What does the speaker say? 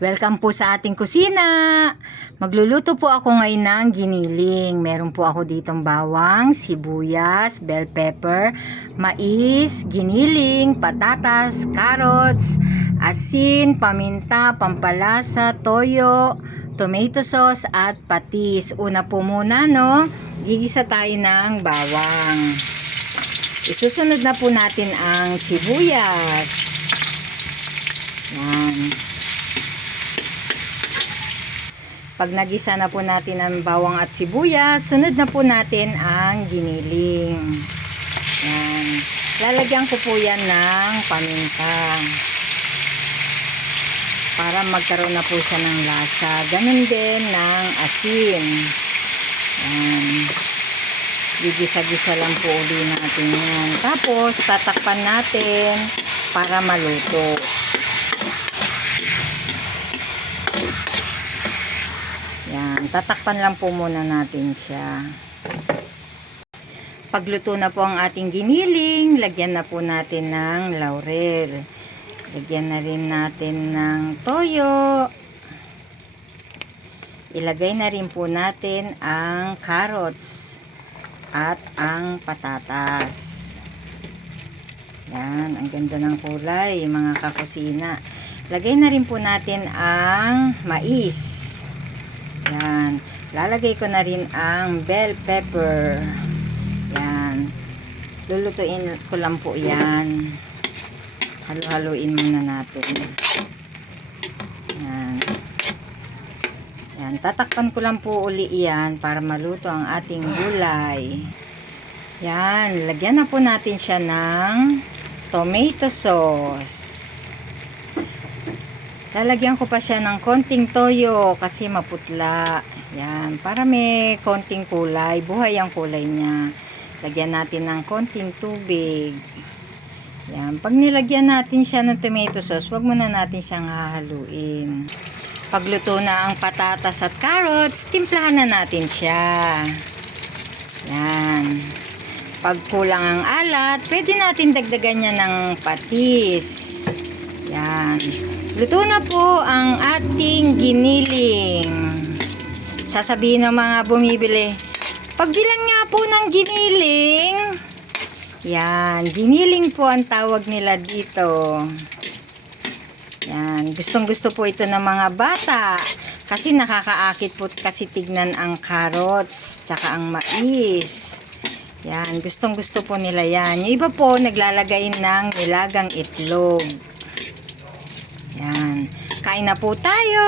Welcome po sa ating kusina. Magluluto po ako ngayon ng giniling. Meron po ako ditong bawang, sibuyas, bell pepper, mais, giniling, patatas, carrots, asin, paminta, pampalasa, toyo, tomato sauce at patis. Una po muna, no? Gigisa tayo ng bawang. Isusunod na po natin ang sibuyas. Yan. Pag nagisa na po natin ang bawang at sibuyas, sunod na po natin ang giniling. Yan. Lalagyan ko po yan ng paminta. Para magkaroon na po siya ng lasa. Ganun din ng asin. Yan. Gigisa-gisa lang po uli natin yan. Tapos, tatakpan natin para maluto. Yan, tatakpan lang po muna natin siya. Pagluto na po ang ating giniling, lagyan na po natin ng laurel. Lagyan na rin natin ng toyo. Ilagay na rin po natin ang carrots at ang patatas. Yan, ang ganda ng kulay, mga kakusina. Lagay na rin po natin ang mais. Yan. Lalagay ko na rin ang bell pepper. Yan. Lulutuin ko lang po yan. Halo-haluin muna natin. Yan. Yan. Tatakpan ko lang po uli yan para maluto ang ating gulay. Yan. Lagyan na po natin siya ng tomato sauce. Lalagyan ko pa siya ng konting toyo kasi maputla. Yan, para may konting kulay. Buhay ang kulay niya. Lagyan natin ng konting tubig. Yan, pag nilagyan natin siya ng tomato sauce, wag muna natin siyang hahaluin. Pagluto na ang patatas at carrots, timplahan na natin siya. Yan. Pag kulang ang alat, pwede natin dagdagan niya ng patis. Yan. Luto na po ang ating giniling. Sasabihin ng mga bumibili, pagbilan nga po ng giniling. Yan, giniling po ang tawag nila dito. Yan, gustong gusto po ito ng mga bata. Kasi nakakaakit po kasi tignan ang carrots, tsaka ang mais. Yan, gustong gusto po nila yan. Yung iba po, naglalagay ng nilagang itlog. Kain na po tayo.